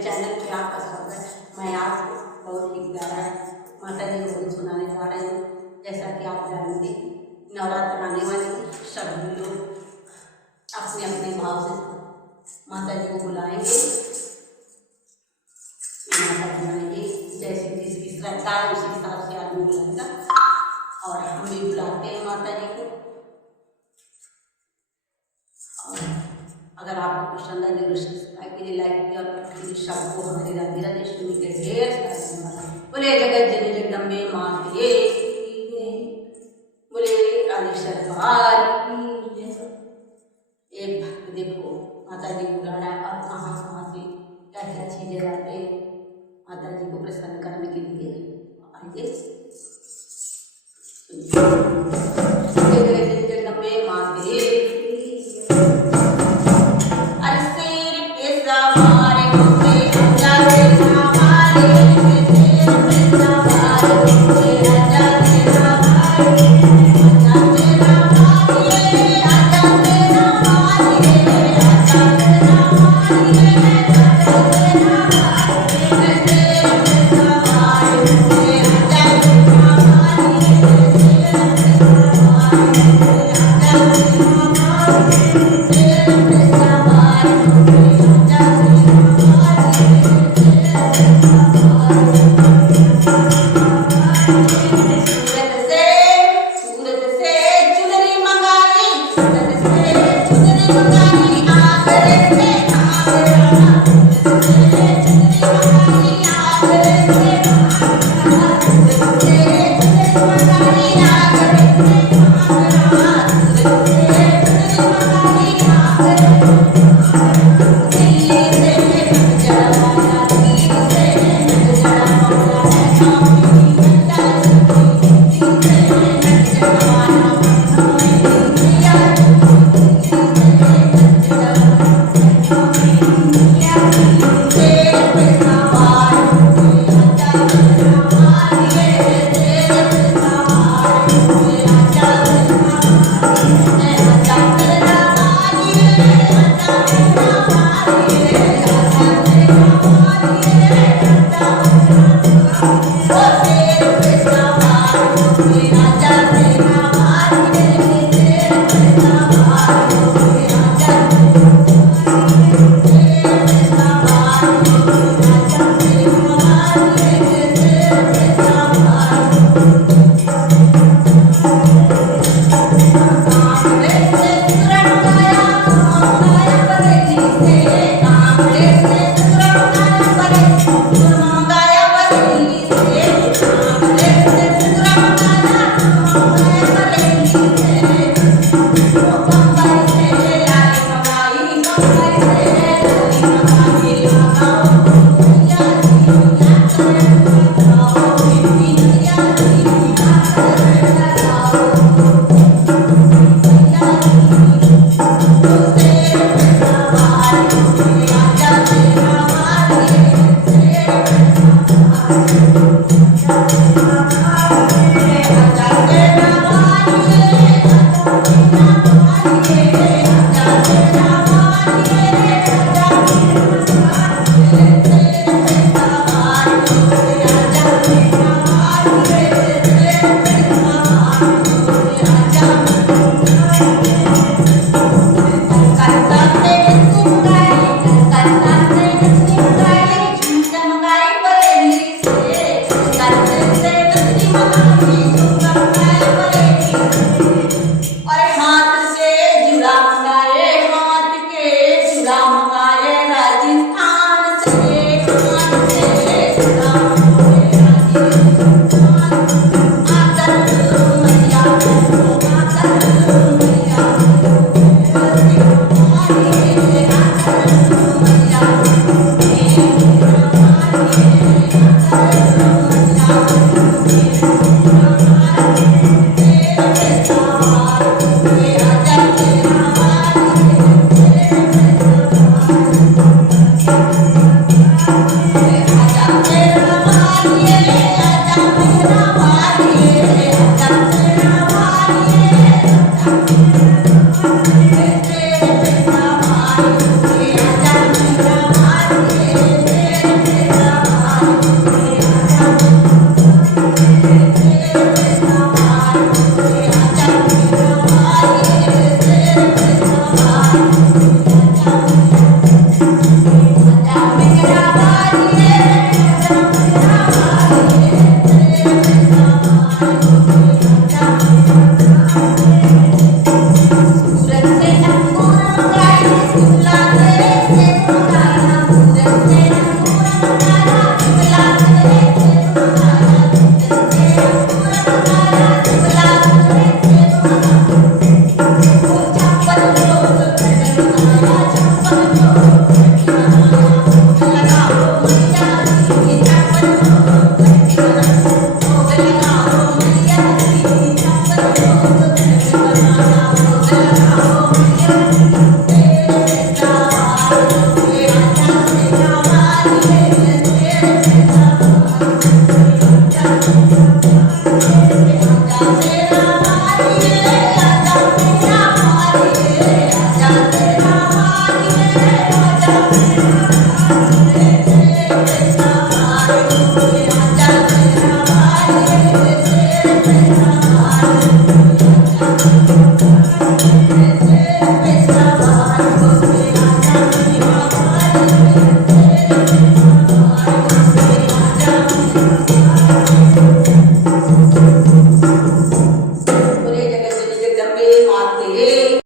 मेरे चैनल पे आपका स्वागत है। मैं आपको बहुत ही प्यारा माता जी को सुनाने जा रही हूँ। जैसा कि आप जानते नवरात्र आने वाले सभी लोग अपने अपने भाव से माता जी को बुलाएंगे। माता जी आएंगे, जैसे जिसकी श्रद्धा है उसी हिसाब से आदमी बुलाएगा और हम भी बुलाते हैं माता जी को। और अगर आपको पसंद है जरूर सब्सक्राइब कीजिए, लाइक कीजिए और सबको हमारे राधे राधेश्वरी के ढेर सारा बोले जगत जननी जगदम्बे माँ के बोले राधेश्वर की। एक भक्त देखो माता जी को बुलाना है और कहाँ कहाँ से क्या क्या चीजें लाते हैं माता जी को प्रसन्न करने के लिए। आइए जगदम्बे माँ के